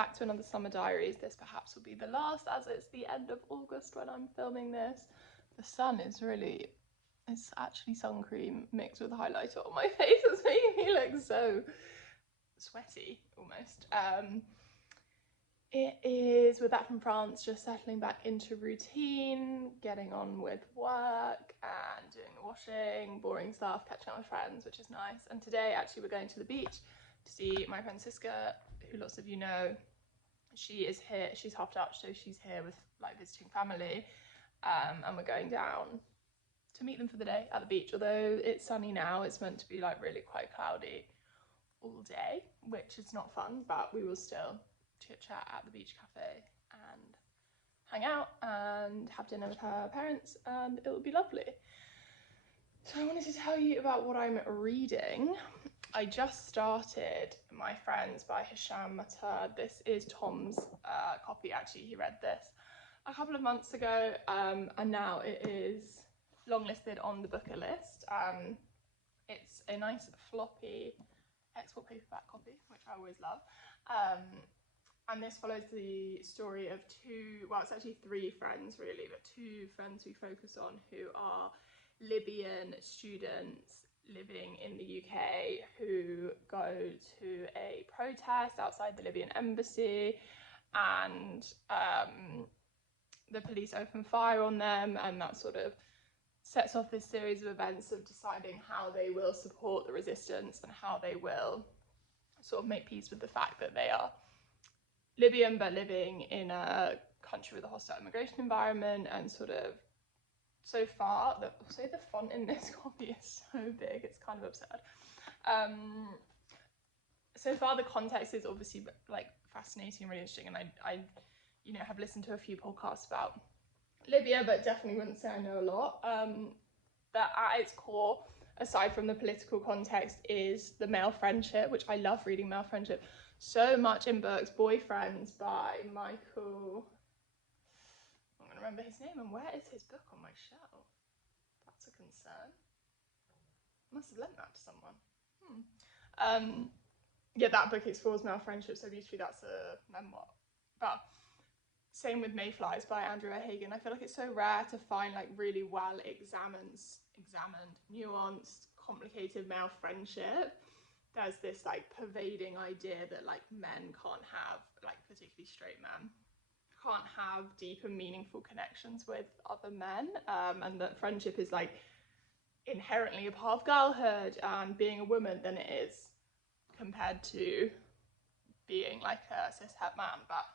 back to another summer diaries. This perhaps will be the last, as it's the end of August when I'm filming this. The sun is really, it's actually sun cream mixed with highlighter on my face. It's making me look so sweaty almost. We're back from France, just settling back into routine, getting on with work and doing the washing, boring stuff, catching up with friends, which is nice. And today actually we're going to the beach to see my friend Siska, who lots of you know. She is here, she's half Dutch, so she's here with like visiting family, and we're going down to meet them for the day at the beach. Although it's sunny now, it's meant to be like really quite cloudy all day, which is not fun, but we will still chit chat at the beach cafe and hang out and have dinner with her parents, and it will be lovely. So I wanted to tell you about what I'm reading. I just started My Friends by Hisham Matar. This is Tom's copy, actually. He read this a couple of months ago, and now it is longlisted on the Booker list. It's a nice floppy export paperback copy, which I always love. And this follows the story of it's actually three friends really, but two friends we focus on who are Libyan students living in the UK who go to a protest outside the Libyan embassy, and the police open fire on them, and that sort of sets off this series of events of deciding how they will support the resistance and how they will sort of make peace with the fact that they are Libyan but living in a country with a hostile immigration environment. And sort of so far, the font in this copy is so big, it's kind of absurd. So far the context is obviously like fascinating and really interesting, and I have listened to a few podcasts about Libya, but definitely wouldn't say I know a lot. But at its core, aside from the political context, is the male friendship, which I love reading male friendship so much in books. Boyfriends by Michael, I'm gonna remember his name, and where is his book on my shelf? That's a concern. Must have lent that to someone. Yeah, that book explores male friendship so beautifully. That's a memoir. But same with Mayflies by Andrew Hagen. I feel like it's so rare to find like really well examined, nuanced, complicated male friendship. There's this like pervading idea that like men can't have, like particularly straight men, can't have deep and meaningful connections with other men, and that friendship is like inherently a part of girlhood and being a woman than it is compared to being like a cis-het man, but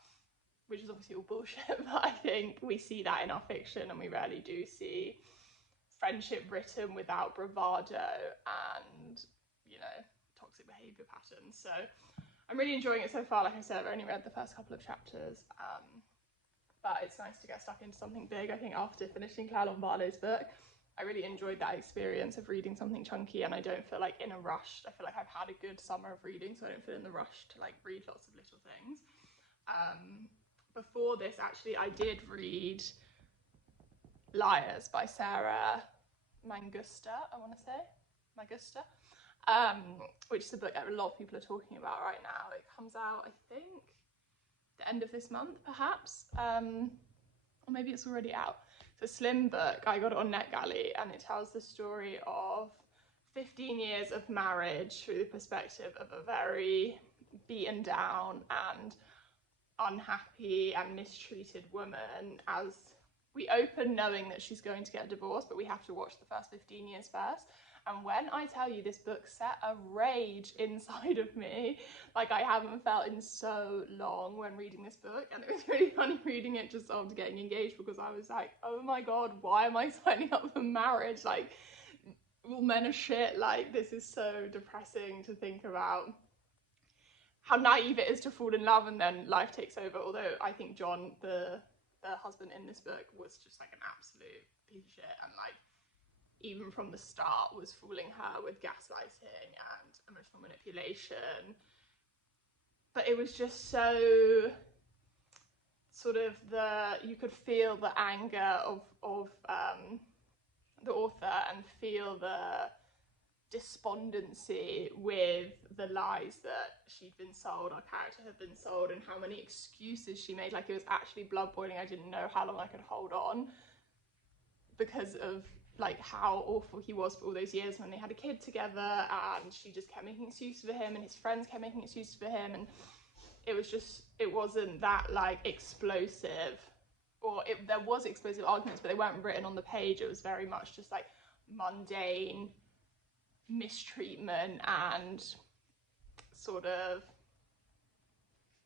which is obviously all bullshit. But I think we see that in our fiction, and we rarely do see friendship written without bravado and toxic behaviour patterns. So I'm really enjoying it so far. Like I said, I've only read the first couple of chapters, but it's nice to get stuck into something big. I think after finishing Claire Lombardo's book, I really enjoyed that experience of reading something chunky, and I don't feel like in a rush. I feel like I've had a good summer of reading, so I don't feel in the rush to like read lots of little things. Before this, actually, I did read Liars by Sarah Mangusta, I want to say, which is a book that a lot of people are talking about right now. It comes out, I think, the end of this month, perhaps, or maybe it's already out. It's a slim book. I got it on NetGalley, and it tells the story of 15 years of marriage through the perspective of a very beaten down and unhappy and mistreated woman, as we open knowing that she's going to get a divorce, but we have to watch the first 15 years first. And when I tell you, this book set a rage inside of me like I haven't felt in so long when reading this book. And it was really funny reading it just after getting engaged, because I was like, oh my god, why am I signing up for marriage? Like, all men are shit. Like, this is so depressing to think about how naive it is to fall in love and then life takes over. Although I think John, the husband in this book, was just like an absolute piece of shit, and like even from the start was fooling her with gaslighting and emotional manipulation. But it was just so sort of you could feel the anger of the author and feel the despondency with the lies that she'd been sold, our character had been sold, and how many excuses she made. Like, it was actually blood boiling. I didn't know how long I could hold on because of like how awful he was for all those years when they had a kid together, and she just kept making excuses for him, and his friends kept making excuses for him, and it wasn't that like explosive, or there was explosive arguments, but they weren't written on the page. It was very much just like mundane mistreatment, and sort of,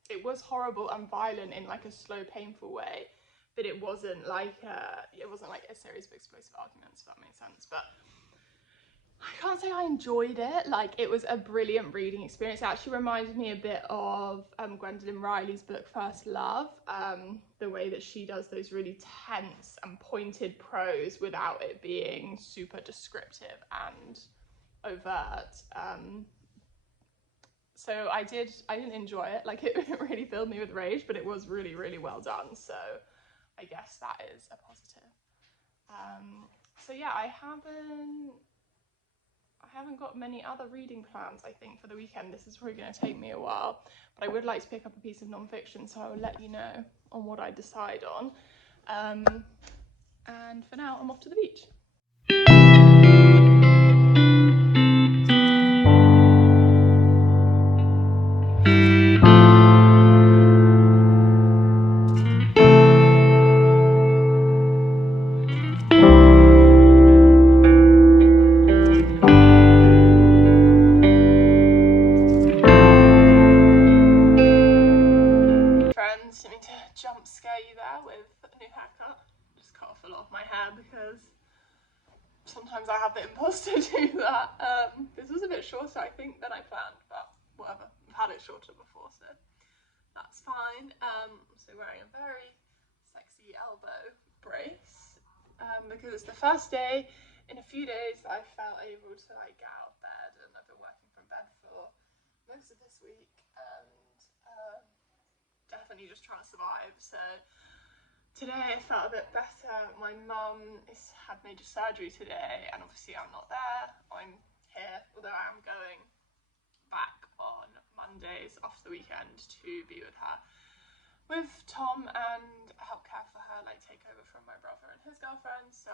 it was horrible and violent in like a slow, painful way, but it wasn't like a series of explosive arguments, if that makes sense. But I can't say I enjoyed it. Like, it was a brilliant reading experience. It actually reminded me a bit of Gwendolyn Riley's book First Love, the way that she does those really tense and pointed prose without it being super descriptive and overt. So I didn't enjoy it. Like, it really filled me with rage, but it was really, really well done. So I guess that is a positive. So yeah, I haven't got many other reading plans, I think, for the weekend. This is probably going to take me a while, but I would like to pick up a piece of non-fiction, so I will let you know on what I decide on. And for now, I'm off to the beach. Friends, didn't mean to jump scare you there with a new haircut. Just cut off a lot of my hair because sometimes I have the impulse to do that. This was a bit shorter, I think, than I planned, but whatever. I've had it shorter before, so that's fine. So wearing a very sexy elbow brace because it's the first day in a few days that I felt able to like get out of bed, and I've been working from bed for most of this week, and definitely just trying to survive. So today I felt a bit better. My mum had major surgery today, and obviously I'm not there. I'm here, although I am going back on Mondays after the weekend to be with her, with Tom, and help care for her, like take over from my brother and his girlfriend. So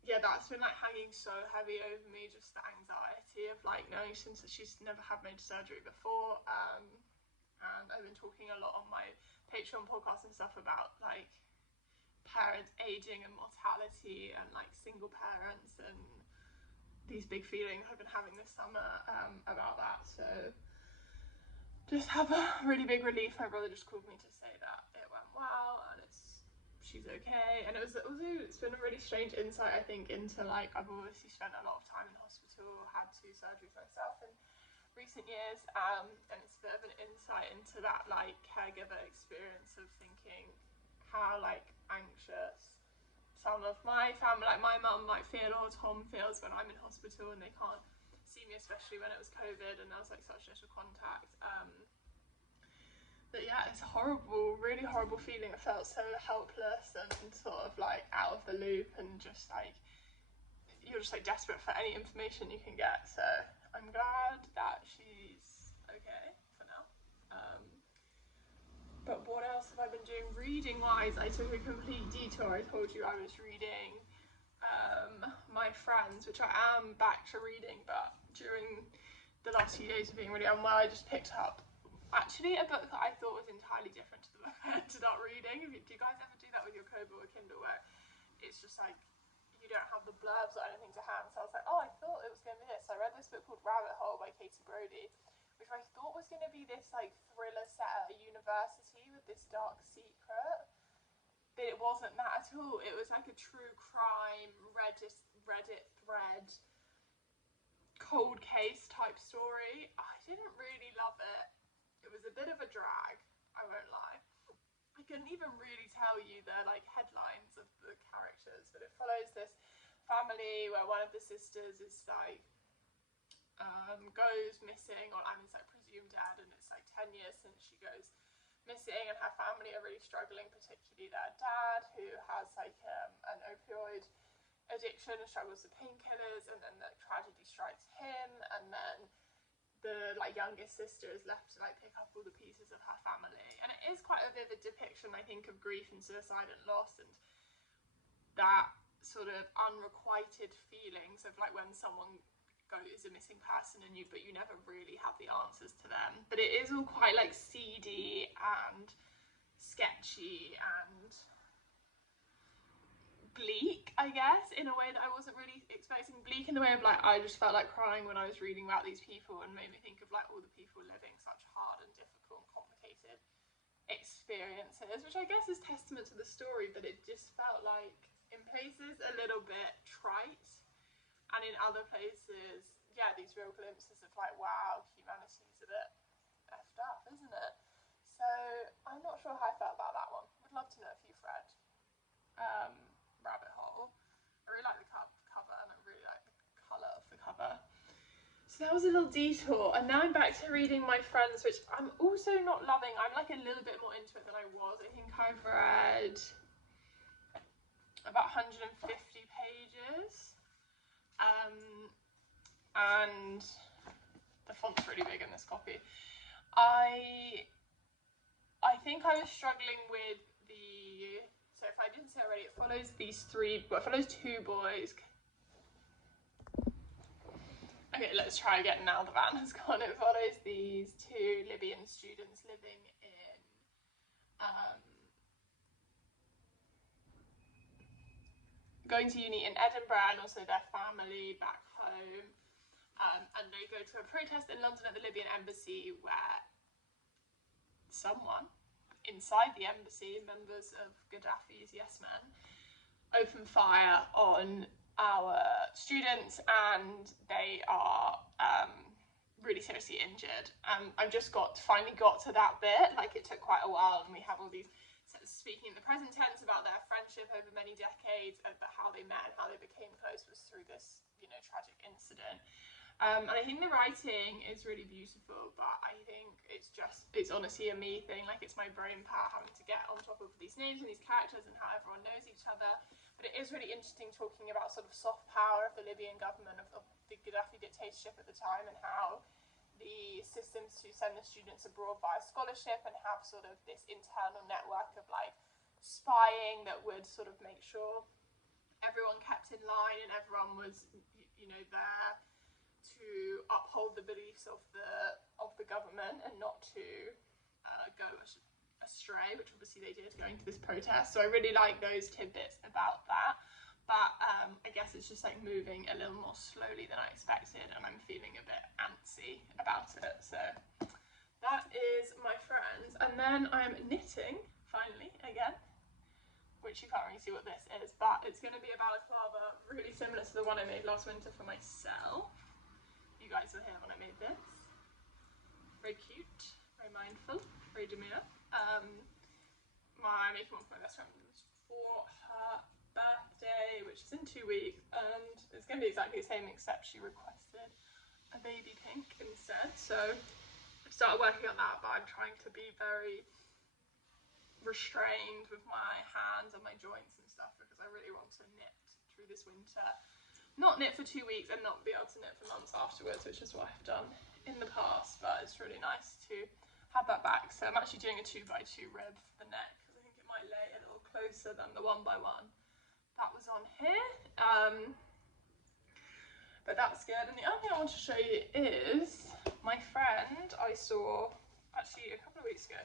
yeah, that's been like hanging so heavy over me, just the anxiety of like knowing, since that she's never had major surgery before. And I've been talking a lot on my Patreon podcast and stuff about like parents aging and mortality and like single parents and these big feelings I've been having this summer about that. So just have a really big relief. My brother just called me to say that it went well and she's okay. And it's been a really strange insight, I think, into like, I've obviously spent a lot of time in hospital, had 2 surgeries myself in recent years, and it's a bit of an insight into that like caregiver experience of thinking how like anxious some of my family, like my mum, might feel, or Tom feels when I'm in hospital and they can't see me, especially when it was COVID and there was like such little contact. But yeah, it's a horrible, really horrible feeling. I felt so helpless and sort of like out of the loop, and just like you're just like desperate for any information you can get. So I'm glad that she's okay for now. But what else have I been doing reading wise? I took a complete detour. I told you I was reading My Friends, which I am back to reading, but during the last few days of being really unwell, I just picked up actually a book that I thought was entirely different to the book I ended up reading. Do you guys ever do that with your Kobo or Kindle, where it's just like you don't have the blurbs or anything to hand? So I was like, oh, I thought it was going to be this. So I read this book called Rabbit Hole by Katie Brodie, which I thought was going to be this like thriller set at a university with this dark secret, but it wasn't that at all. It was like a true crime Reddit thread cold case type story. I didn't really love it. It was a bit of a drag, I won't lie. I couldn't even really tell you the like headlines of the characters, but it follows this family where one of the sisters is like goes missing, or I mean, it's like presumed dead, and it's like 10 years since she goes missing, and her family are really struggling, particularly their dad, who has like an opioid addiction and struggles with painkillers, and then the tragedy strikes him, and then the the like youngest sister is left to like pick up all the pieces of her family, and it is quite a vivid depiction, I think, of grief and suicide and loss, and that sort of unrequited feelings of like when someone is a missing person and but you never really have the answers to them. But it is all quite like seedy and sketchy and bleak, I guess, in a way that I wasn't really expecting. Bleak in the way of like I just felt like crying when I was reading about these people, and made me think of like all the people living such hard and difficult and complicated experiences, which I guess is testament to the story, but it just felt like in places a little bit trite, and in other places, yeah, these real glimpses of like, wow, humanity's a bit effed up, isn't it? So I'm not sure how I felt about that one. Would love to know if you've read Rabbit Hole. I really like the cover, and I really like the colour of the cover. So that was a little detour, and now I'm back to reading My Friends, which I'm also not loving. I'm like a little bit more into it than I was. I think I've read about 150 pages. And the font's really big in this copy. I think I was struggling with the, so if I didn't say already, it follows two boys. Okay, let's try again now the van has gone. It follows these two Libyan students living in going to uni in Edinburgh, and also their family back home. And they go to a protest in London at the Libyan embassy, where someone inside the embassy, members of Gaddafi's yes men, open fire on our students, and they are really seriously injured. I've just finally got to that bit. Like, it took quite a while, and we have all these speaking in the present tense about their friendship over many decades, but how they met and how they became close was through this, tragic incident. And I think the writing is really beautiful, but I think it's honestly a me thing. Like, it's my brain power having to get on top of these names and these characters and how everyone knows each other. But it is really interesting talking about sort of soft power of the Libyan government, of the Gaddafi dictatorship at the time, and how the systems to send the students abroad via scholarship and have sort of this internal network of like spying that would sort of make sure everyone kept in line and everyone was, there to uphold the beliefs of the government and not to go astray, which obviously they did going to this protest. So I really like those tidbits about that. But I guess it's just like moving a little more slowly than I expected, and I'm feeling a bit antsy about it. So that is My Friends. And then I'm knitting, finally, again, which you can't really see what this is, but it's going to be a balaclava really similar to the one I made last winter for myself. You guys will hear when I made this. Very cute, very mindful, very demure. I'm making one for my best friend for her birthday, which is in 2 weeks, and it's going to be exactly the same, except she requested a baby pink instead. So I've started working on that, but I'm trying to be very restrained with my hands and my joints and stuff, because I really want to knit through this winter. Not knit for 2 weeks and not be able to knit for months afterwards, which is what I've done in the past, but it's really nice to have that back. So I'm actually doing a 2x2 rib for the neck, because I think it might lay a little closer than the 1x1 that was on here. But that's good. And the other thing I want to show you is my friend I saw actually a couple of weeks ago.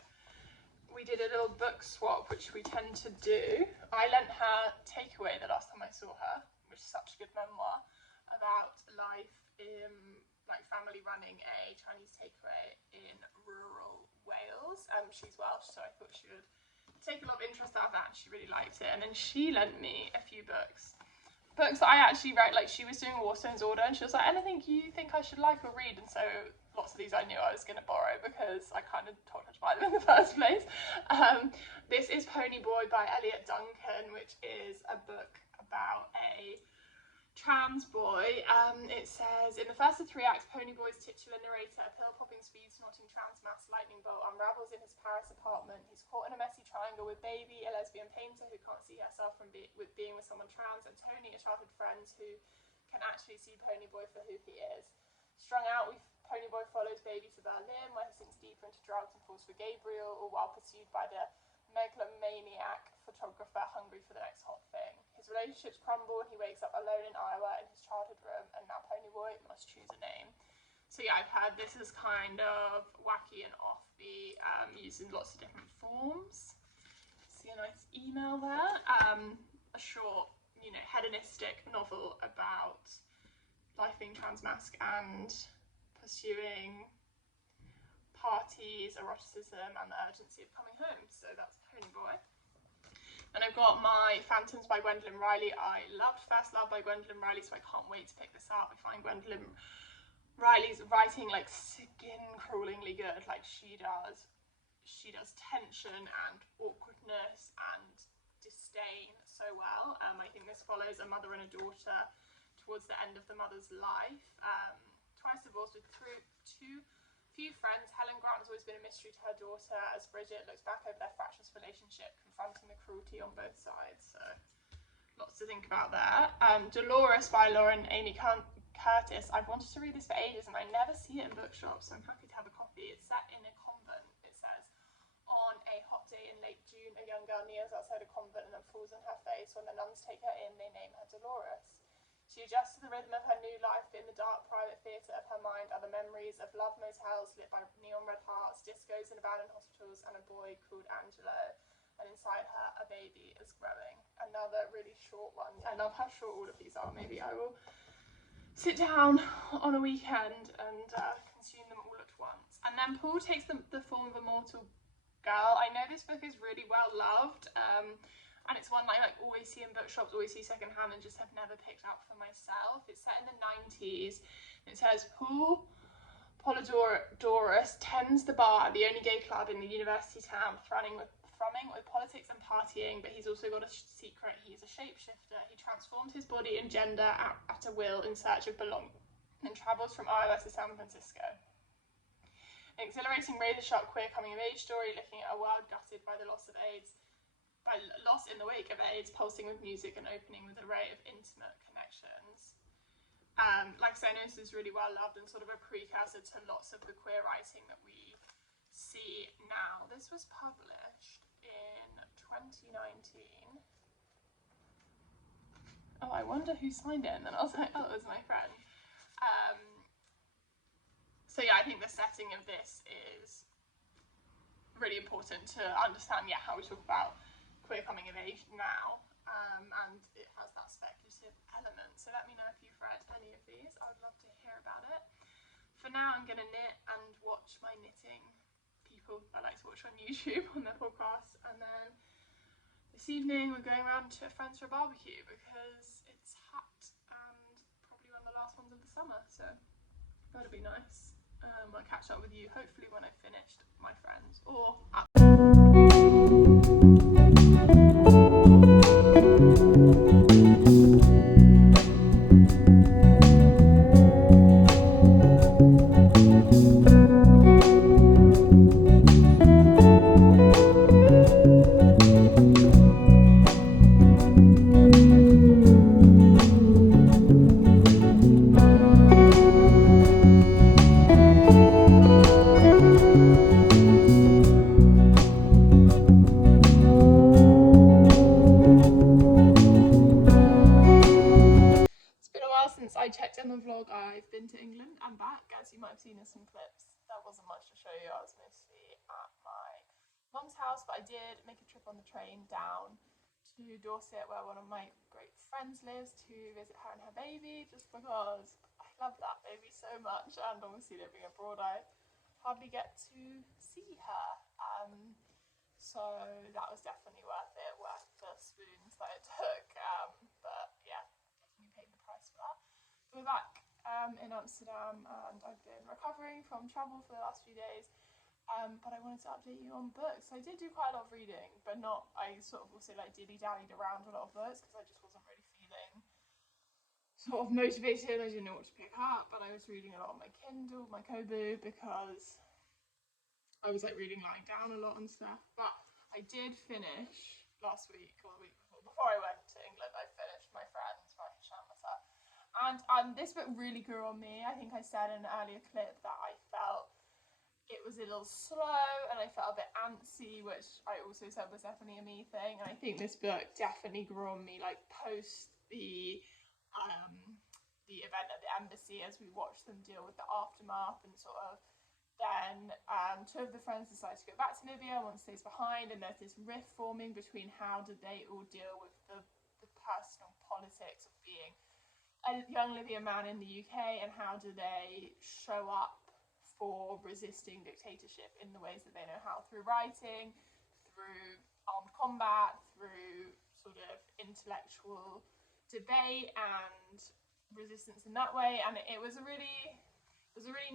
We did a little book swap, which we tend to do. I lent her Takeaway the last time I saw her, which is such a good memoir about life in like family running a Chinese takeaway in rural Wales. She's Welsh, so I thought she would take a lot of interest out of that, and she really liked it. And then she lent me a few books that I actually read. Like, she was doing Warstone's Order, and she was like, anything you think I should like or read? And so lots of these I knew I was going to borrow, because I kind of told her to buy them in the first place. This is Pony Boy by Elliot Duncan, which is a book about a trans boy. It says, in the first of 3 acts, Pony Boy's titular narrator, a pill-popping, speed-snorting trans mass lightning bolt, unravels in his Paris apartment. He's caught in a messy triangle with Baby, a lesbian painter who can't see herself from being with someone trans, and Tony, a childhood friend who can actually see Pony Boy for who he is. Strung out, Pony Boy follows Baby falls for Gabriel, all while pursued by the megalomaniac photographer hungry for the next hot thing. His relationships crumble and he wakes up alone in Iowa in his childhood room, and now Ponyboy must choose a name. So yeah, I've heard this is kind of wacky and offbeat, used in lots of different forms. See a nice email there. A short, hedonistic novel about life being transmasc and pursuing parties, eroticism, and the urgency of coming home. So that's Ponyboy. And I've got my Phantoms by Gwendolyn Riley. I loved First Love by Gwendolyn Riley, so I can't wait to pick this up. I find Gwendolyn Riley's writing like skin-crawlingly good. Like she does tension and awkwardness and disdain so well. I think this follows a mother and a daughter towards the end of the mother's life. Twice divorced with few friends. Helen Grant has always been a mystery to her daughter as Bridget looks back over their fractious relationship, confronting the cruelty on both sides. So lots to think about there. Dolores by Lauren Amy Curtis. I've wanted to read this for ages and I never see it in bookshops, so I'm happy to have a copy. It's set in a convent, it says. On a hot day in late June, a young girl kneels outside a convent and then falls on her face. When the nuns take her in, they name her Dolores. She adjusts to the rhythm of her new life, but in the dark private theatre of her mind are the memories of love motels lit by neon red hearts, discos in abandoned hospitals, and a boy called Angelo. And inside her, a baby is growing. Another really short one. I love how short all of these are. Maybe I will sit down on a weekend and consume them all at once. And then Paul takes the form of a mortal girl. I know this book is really well loved. And it's one I always see in bookshops, always see secondhand, and just have never picked up for myself. It's set in the 90s. It says, Paul Polydorus tends the bar at the only gay club in the university town, thrumming with politics and partying, but he's also got a secret. He's a shapeshifter. He transforms his body and gender at a will in search of belonging and travels from Iowa to San Francisco. An exhilarating razor-sharp queer coming-of-age story looking at a world gutted by the loss in the wake of AIDS, pulsing with music and opening with an array of intimate connections. Like I say, I know this is really well loved and sort of a precursor to lots of the queer writing that we see now. This was published in 2019. Oh, I wonder who signed it, and then I was like, oh, it was my friend. So yeah, I think the setting of this is really important to understand, how we talk about queer coming of age now, and it has that speculative element. So let me know if you've read any of these. I would love to hear about it. For now, I'm going to knit and watch my knitting people I like to watch on YouTube on their podcast, and then this evening we're going around to a friend's for a barbecue because it's hot and probably one of the last ones of the summer, so that'll be nice. I'll catch up with you hopefully when I've finished my friends, or I checked in the vlog, I've been to England and back, as you might have seen in some clips. There wasn't much to show you, I was mostly at my mum's house, but I did make a trip on the train down to Dorset, where one of my great friends lives, to visit her and her baby, just because I love that baby so much, and obviously living abroad I hardly get to see her. So that was definitely worth it, worth the spoons that it took, but yeah, definitely paid the price for that. We're back in Amsterdam, and I've been recovering from travel for the last few days, but I wanted to update you on books. So I did do quite a lot of reading, but I sort of also dilly-dallied around a lot of books because I just wasn't really feeling sort of motivated. I didn't know what to pick up, but I was reading a lot on my Kindle, my Kobo, because I was reading lying down a lot and stuff. But I did finish last week, or the week before I went to England, I finished My Friends by Hisham Masar. And this book really grew on me. I think I said in an earlier clip that I felt it it was a little slow and I felt a bit antsy, which I also said was definitely a me thing. And I think this book definitely grew on me, like post the event at the embassy, as we watched them deal with the aftermath, and sort of then two of the friends decide to go back to Libya, one stays behind, and there's this rift forming between how do they all deal with the personal politics of being a young Libyan man in the UK, and how do they show up for resisting dictatorship in the ways that they know how, through writing, through armed combat, through sort of intellectual debate and resistance in that way. And it was a really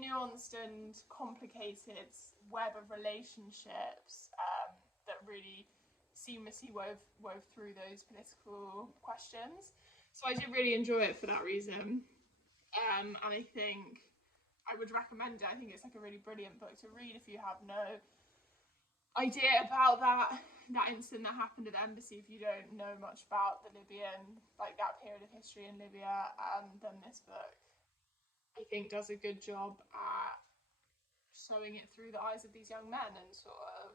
nuanced and complicated web of relationships that really seamlessly wove through those political questions. So I did really enjoy it for that reason. And I think I would recommend it. I think it's like a really brilliant book to read if you have no idea about that incident that happened at the embassy. If you don't know much about the Libyan, like that period of history in Libya, then this book, I think, does a good job at showing it through the eyes of these young men, and sort of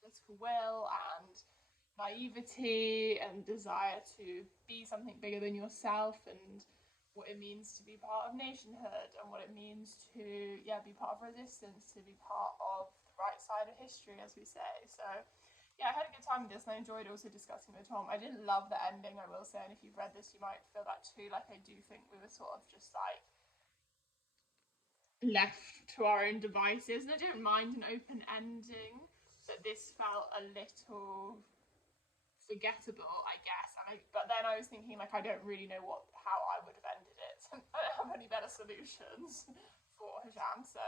political will and naivety and desire to be something bigger than yourself, and what it means to be part of nationhood, and what it means to be part of resistance, to be part of the right side of history, as we say. So I had a good time with this, and I enjoyed also discussing with Tom. I didn't love the ending, I will say, and if you've read this you might feel that too. Like, I do think we were sort of just like left to our own devices, and I don't mind an open ending, but this felt a little forgettable, I guess. But then I was thinking, like, I don't really know how I would have ended it. I don't have any better solutions for Hisham. So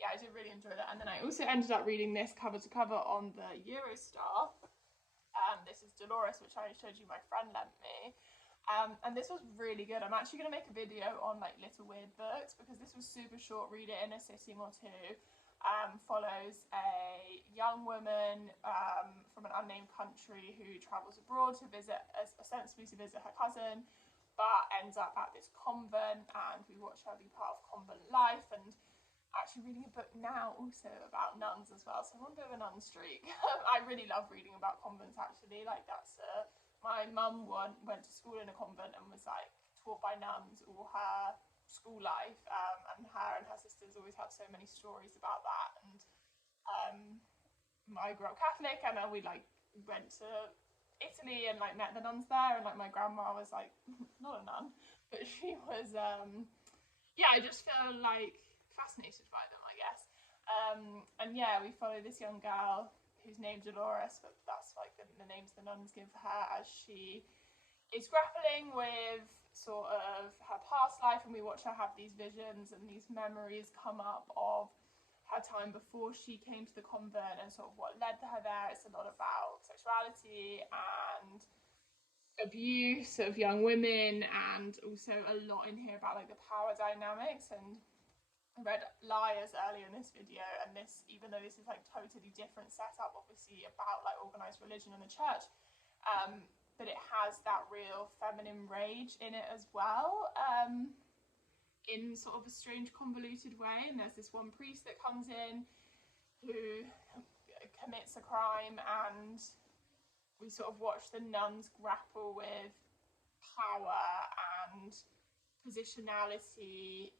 I did really enjoy that. And then I also ended up reading this cover to cover on the Eurostar. This is Dolores, which I showed you my friend lent me. And this was really good. I'm actually going to make a video on like little weird books, because this was super short. Read it in a sitting or two. Follows a young woman from an unnamed country who travels abroad to visit, ostensibly to visit her cousin, but ends up at this convent, and we watch her be part of convent life. And actually reading a book now also about nuns as well, so I'm on a bit of a nun streak. I really love reading about convents, actually. Like, that's my mum went to school in a convent and was like taught by nuns all her school life, and her and her sisters always have so many stories about that. And I grew up Catholic, and we like went to Italy and like met the nuns there, and like my grandma was like not a nun, but she was I just feel like fascinated by them, I guess. And we follow this young girl who's named Dolores, but that's like the names the nuns give her, as she is grappling with sort of her past life, and we watch her have these visions and these memories come up of her time before she came to the convent and sort of what led to her there. It's a lot about sexuality and abuse of young women, and also a lot in here about like the power dynamics. And I read Liars earlier in this video, and this, even though this is like totally different setup, obviously about like organised religion and the church, but it has that real feminine rage in it as well, in sort of a strange convoluted way. And there's this one priest that comes in who commits a crime, and we sort of watch the nuns grapple with power and positionality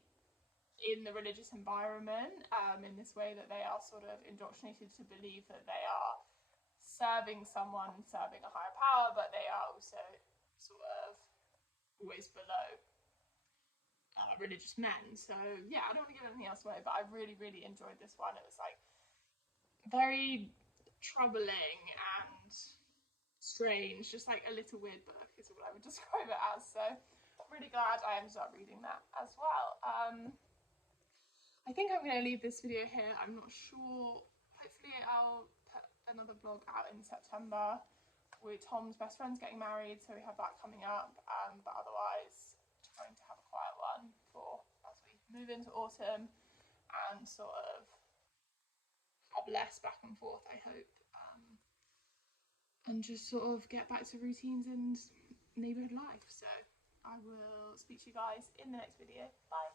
in the religious environment, in this way that they are sort of indoctrinated to believe that they are serving someone, serving a higher power, but they are also sort of always below religious men. So I don't want to give anything else away, but I really, really enjoyed this one. It was like very troubling and strange, just like a little weird book is what I would describe it as. So I'm really glad I ended up reading that as well. I think I'm going to leave this video here. I'm not sure. Hopefully I'll put another vlog out in September. Tom's best friend's getting married, so we have that coming up. But otherwise, trying to have a quiet one for as we move into autumn and sort of have less back and forth, I hope. And just sort of get back to routines and neighbourhood life. So I will speak to you guys in the next video. Bye.